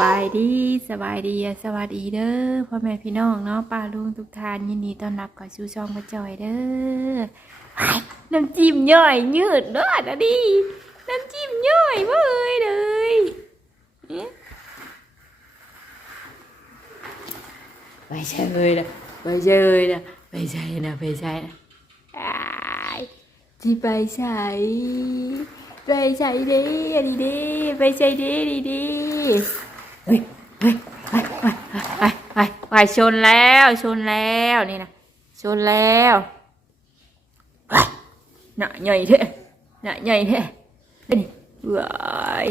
บายดีสบายดีสวัสดีเด้อพ่อแม่พี่น้องเนาะป้าลุงทุกท่านยินดีต้อนรับกับชูช่องมาจอยเด้อไปน้ำจิ้มย่อยยืดเด้อนะดิน้ำจิ้มย่อยเว้ยเลยเอ๊ะไปใช่เลยนะไปใช่เลยนะไปใช่นะไปใช่นะอ้ายที่ไปใช่ไปใช่เด้ดีเด้ไปใช่เด้ดีเด้ เฮ้ยเฮ้ยไปไปไปไปไปชนแล้วชนแล้วนี่นะชนแล้วไปหน่ะใหญ่เท่หน่ะใหญ่เท่นี่ว้ย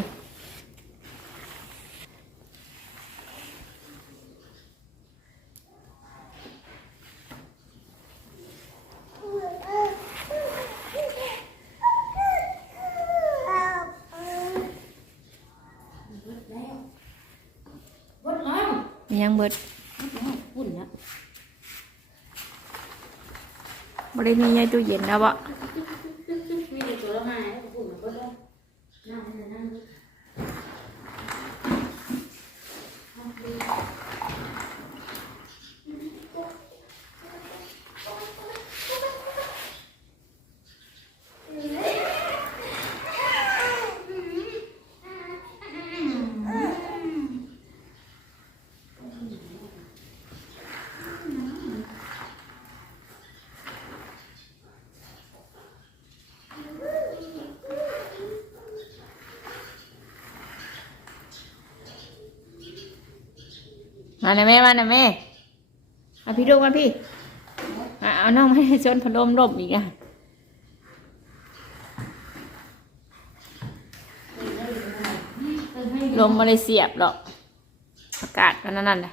ยังเบิดหุ่นนะบ่ได้มีในตู้เย็นแล้วบ่ มีแต่ตัวละห้าหุ่นมันก็ได้นั่งนั่งนั่ง มาหน่อยแม่มาหน่อยแม่เอาพี่ลูมาพี่มาเอาน้องมาให้ชนพัดลมลมอีกอะลมมาเลยเสียบหรอกอากาศมันนั่นแหละ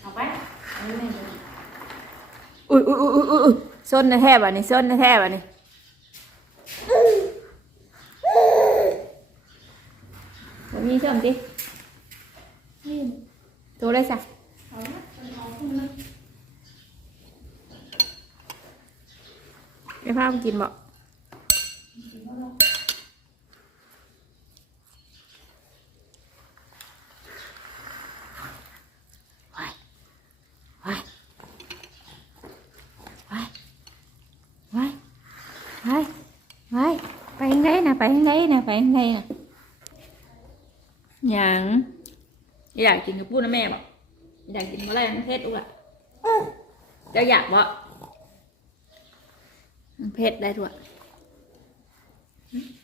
เอาป่ะอุ้ยอุ้ยอุ้ยอุ้ยอุ้ยส้นแท้บ่ะนี่ส้นแท้บ่ะนี่ วันนี้ชมดิโทรเลยสักไม่พาไยังอยากกินกับพูดนะแม่บอกอยากกินอะไรมันเผ็ดอุ้ะจะอยากบ่มันเผ็ดได้ด้วยไปเถอะชอบมั้งยังอืมชอบมึงยังเด้อ๋ออันเผ็ดหว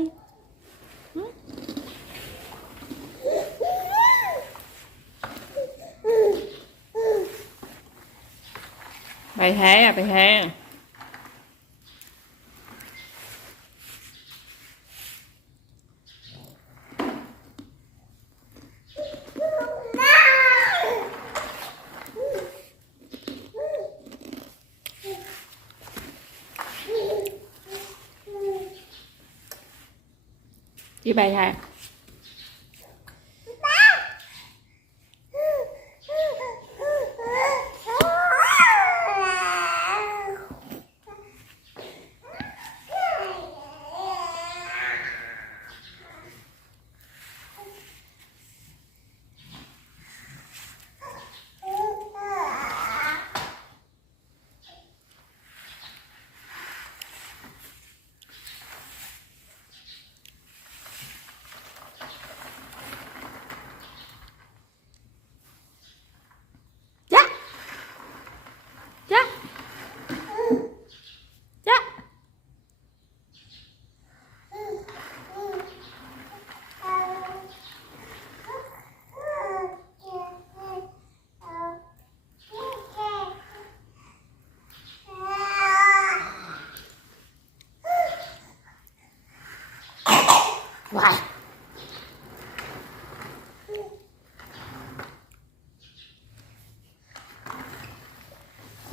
ยหึไปแท้อะไปแท้อะ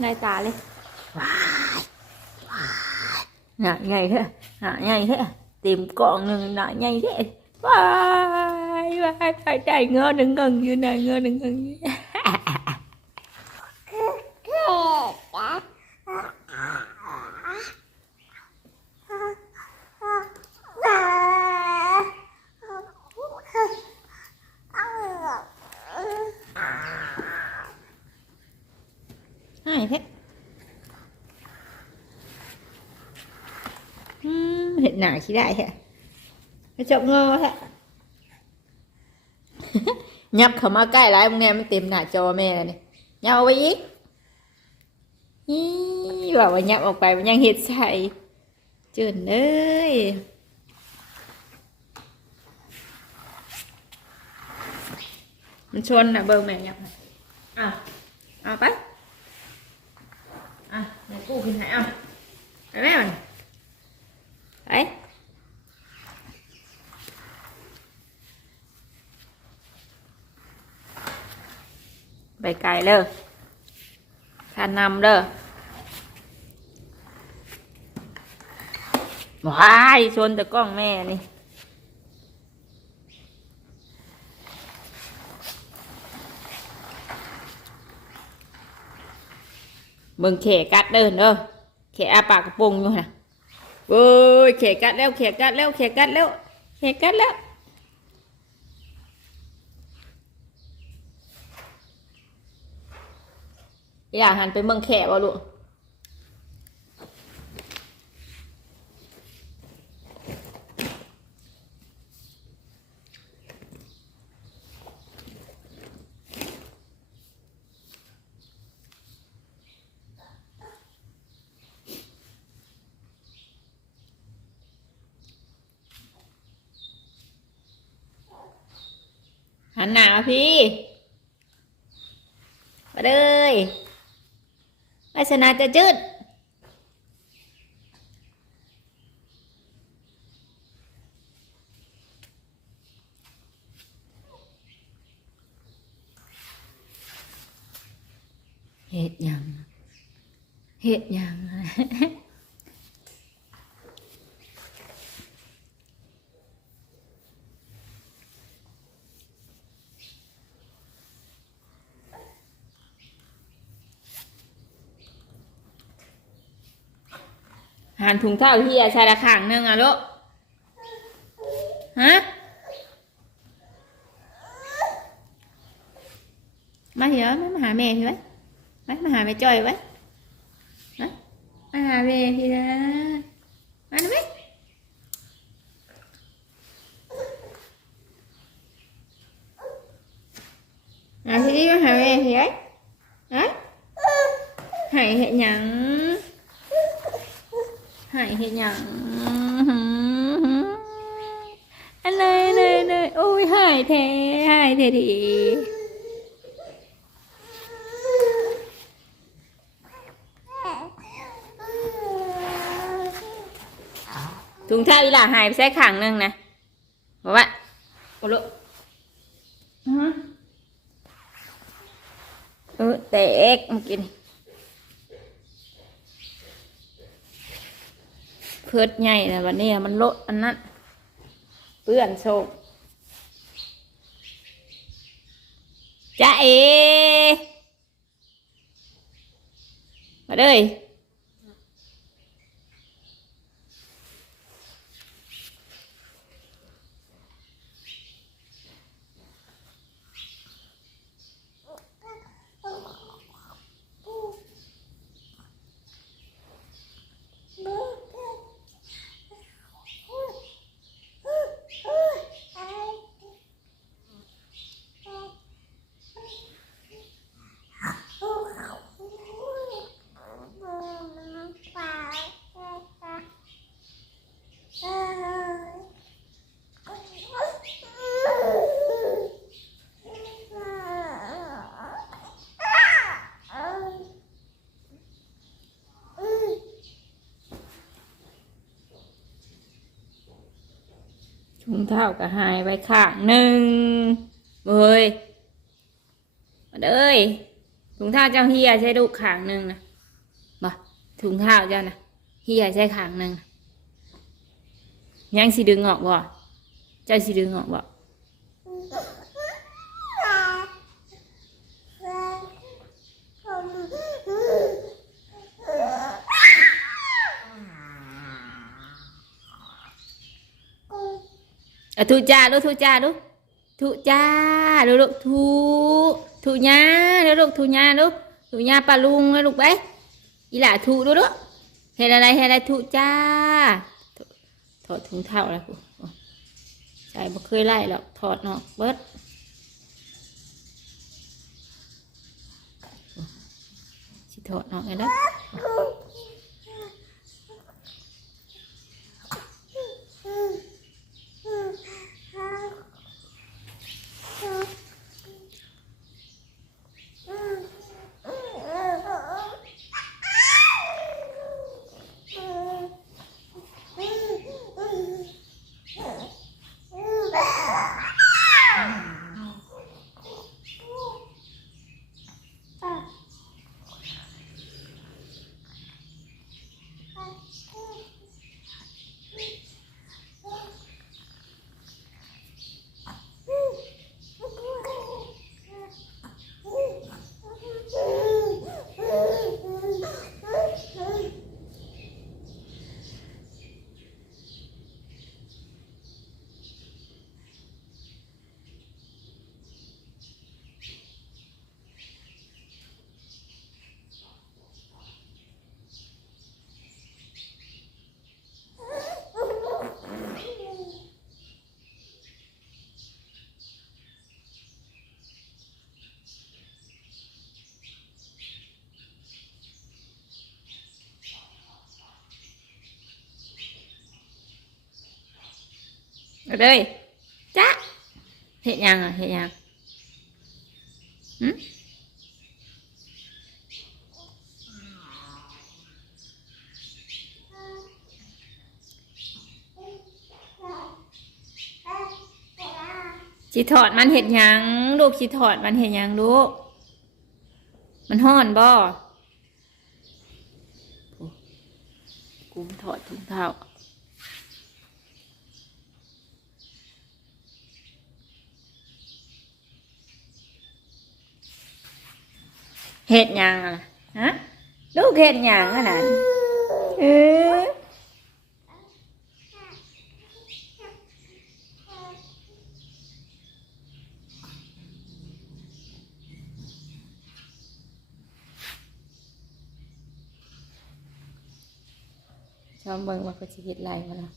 ในตาเลยว้ายว้ายหนาใหญ่แท้หนาใหญ่แท้เต็มกล่องหนึ่งหนาใหญ่แท้ว้ายว้ายไปใจเงอหนึ่งเงินอยู่ไหนเงอหนึ่งเงินอยู่ หายแท้อืม เห็ดหนาขี้ได้แท้กระจกงอแท้ยับเข้ามาใกล้แล้วมึงไงมันเต็มหน้าจอแม่แล้วนี่ยับเอาไว้อีกอีว่าว่ายับออกไปมันยังเห็ดใส่เจินเอ้ยมันชนนะเบิ่งแม่ยับน่ะอะเอาไปอะไหนกู้ขึ้นไหนเอาไปแม่มันไป ไปไกลเด้อทานนำเด้อว้ายชนแต่กล้องแม่นี่เบิ่งเขกัดเด้อเด้อเขอาปากกระโปรงอยู่นะเว้ยเขกัดแล้วเขกัดแล้วเขกัดแล้วเขกัดแล้ว อยากหันไปเมืองแขบ่ลูกหันหนามาพี่ มาเลย วาสนาจะจืดเฮ็ดยังเฮ็ดยัง หันถุงเท้าเฮียชายละข้างหนึงอะลูกฮะมาเหรอมามาหาแม่พี่ไว้ไว้มาหาแม่จ้อยไว้มาหาแม่พี่นะมาหน่อยไหมมาพี่มาหาแม่พี่ไว้ฮะให้เห็นหยัง หายเห็นอย่างอะไรเลยเลยโอ้ยหายแท้หายแท้ดีถุงเท้าอีหล่าหายไปใส่ขังหนึงนะบอกว่าโอ้ลูกอือเออแตกเมื่อกี้นี่ พิดใหญ่นะวันนี้มันโลดอันนั้นเปื้อนโชกจ้าเอมาเลยาก็หายไปข้างหนึ่งเฮ้ยมาเด้ยถุงเท้าเจ้าเฮียใช้ลูกข้างหนึ่งนะบ่ถุงเท้าเจ้านะเฮียใช้ข้างหนึ่งยังสิดึงออกบ่เจ้าสิดึงออกบ่ อะทุจ้าลูกทุจ้าลูกทุจ้าลูกลูกทุทุญาลูกลูกทุญาลูกทุญาปลาลุงนะลูกไปอีหล่าทุลูกลูกเห็นอะไรเห็นอะไรทุจ้าถถอดถุงเท้าแล้วกูใส่บ่เคยไล่หรอกถอดเนาะเบิดสิถอดเนาะไงนะเอาเลยจ้าเห็นยังอะเห็นยังหืมสิถอดมันเห็ดยังลูกสิถอดมันเห็ดยังลูกมันห้อนบ่โอ้กูถอดถุงเท้า เห็ดหยังอะฮะลูกเห็ดหยังอะนั่นเออชอบเบิ่งว่าเขาจะเฮ็ดไรมาแล้ว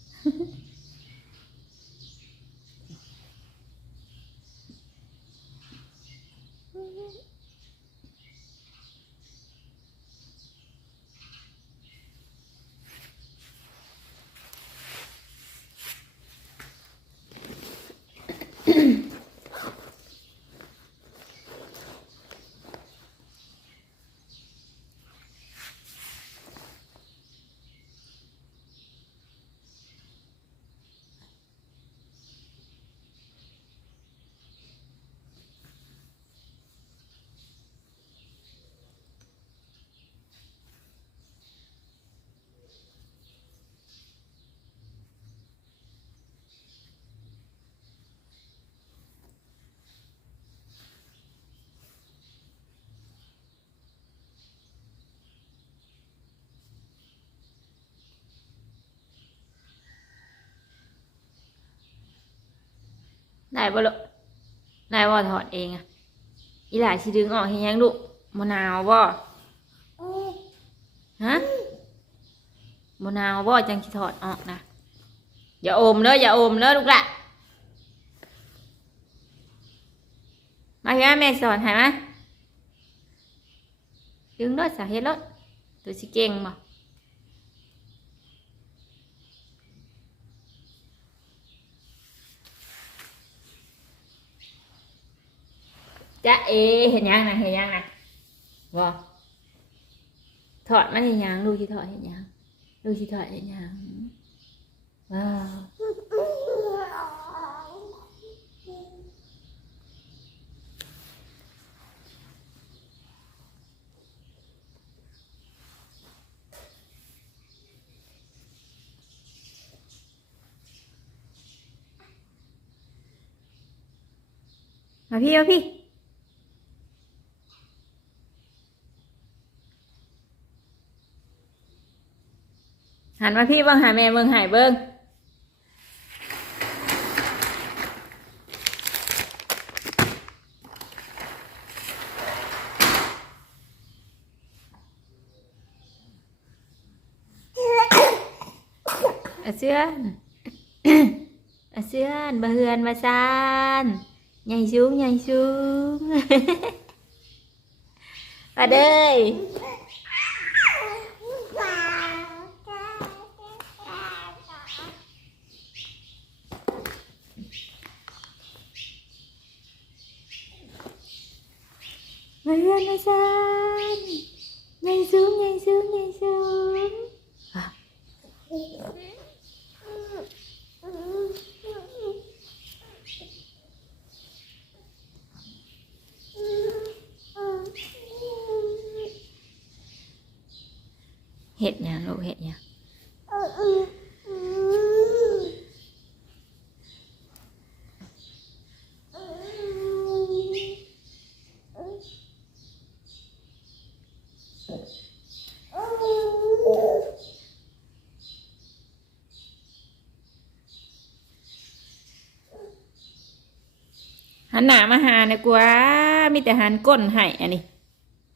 ได้บ่ลูกได้บ่ถอดเองอะอีหลายสิดึงออกเห็นยังลูกมะนาวบ่ฮะมะนาวบ่จังสิถอดออกนะอย่าอมเด้ออย่าอมเด้อลูกละมาเฮียแม่สอนให้มาดึงรถสาเฮ็ดรถตัวสิเก่งบ่ chá ê hình nhang này hình nhang này. Vâng thọt nó hình nhang nuôi chị thọt hình nhang. Nuôi chị thọt hình nhang. Wow Mà phi, mà phi. หันมาพี่มาพี่หันมาพี่เบิ้งหาแม่เบิ้งหายเบิ้งอาเซียนอาเซียนบะเฮือนมาซานใหญ่สูงใหญ่สูงมาเด้ย มาเรียนอาจารย์ใหญ่สูงใหญ่สูงใหญ่สูงอะ เห็ดยังลูกเห็ดยังหันหนามาหาเนี่ยกว่ามีแต่หันก้นให้อันนี้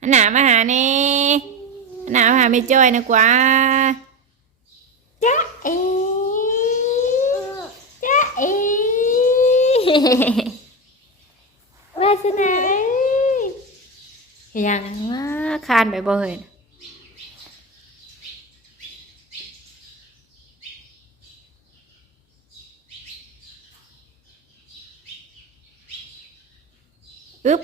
หันหนามาหาเน่ หนามาหาไม่จ้อยนะกว่าจ้าเอจ้าเอวาสนาเอ้ยเฮ็ดหยังว่าคานไปบ่เห็นอึ๊บ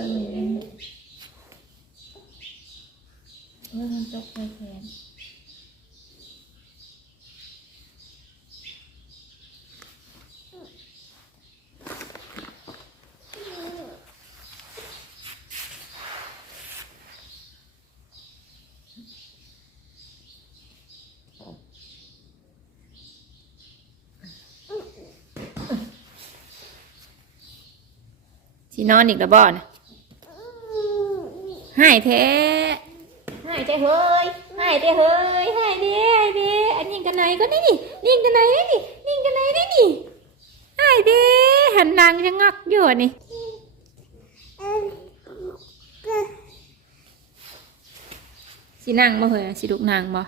เริ่มเลยเริ่มตกไปแขนสินอนอีกแล้วบ่นะ หายแท้หายแท้เฮ้ยหายแท้เฮ้ยหายแท้หายแท้อันนี้กันไหนก็นี่นี่นี่กันไหนนี่นี่นี่กันไหนนี่นี่หายแท้หันนางจะงักอยู่นี่สินั่งบ่เหรอสิลุกนั่งบ่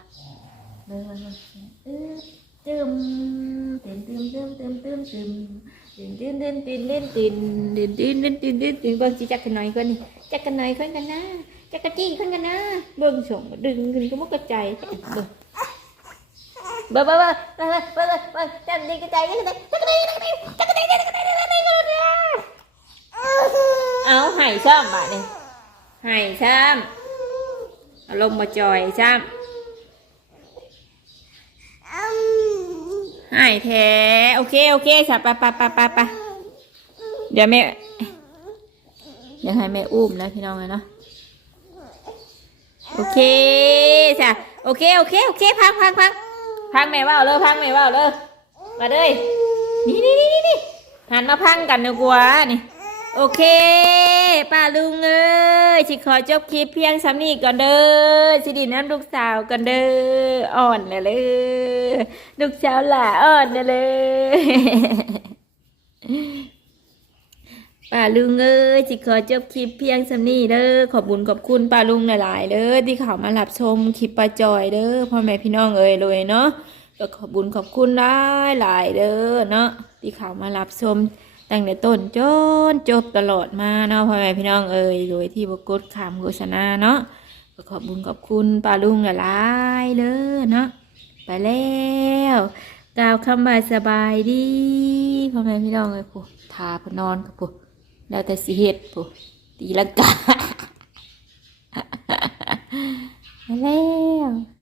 เบิ่งมันมันเออตึมเต้นตึมตึมตึมตึมตึม ตึมตึมตึมตึมตึมตึมตึมตึมตึมตึมตึมตึมเบิ่งสิจักกันหน่อยก่อนนี่จักกันหน่อยคนกันนะจักกะจี้คนกันนะเบิ่งส่งดึงขึ้นก็มกกระจายเบิ่งเบิ่งเบิ่งเบิ่งเบิ่งเบิ่งเบิ่งเบิ่งจักดีกระจายจักกระจายจักกระจายจักกระจายจักกระจายจักกระจายจักกระจายจักกระจายจักกะจายเอาหายซ้ำบาดนี่ใหายซ้ำลงมาจอยจ้าม หายแท้โอเคโอเคสับปะปะปะปะปะเดี๋ยวแม่เดี๋ยวให้แม่อุ้มแล้วพี่น้องเลยเนาะโอเคจ้ะโอเคโอเคโอเคพังพังพังพังแม่ว่าวเลยพังแม่ว่าวเลยมาเลยนี่นี่นี่นี่นี่หันมาพังกันดีกว่านี่โอเค ป้าลุงเอ้ยสิขอจบคลิปเพียงสำนีก่อนเด้อสิดินน้ำลูกสาวก่อนเด้ออ่อนเลยเลยลูกสาวหล่าอ่อนเลยป้าลุงเอ้ยสิขอจบคลิปเพียงสำนีเด้อขอบบุญขอบคุณป้าลุงหลายๆเด้อที่เขามารับชมคลิปป้าจอยเด้อพ่อแม่พี่น้องเอ้ยเลยเนาะก็ขอบบุญขอบคุณหลายหลายๆเด้อเนาะที่เขามารับชม ตั้งแต่ต้นจนจบตลอดมาเนาะพ่อแม่พี่น้องเอ่ยโดยที่บกดคำโฆษณาเนาะขอบบุญขอบคุณป้าลุงหลายๆเลยเนาะไปแล้วกล่าวคำบายสบายดีพ่อแม่พี่น้องเอ้ยผู้ทาพนอนกับผู้แล้วแต่สิเฮ็ดผู้ตีลังกาไปแล้ว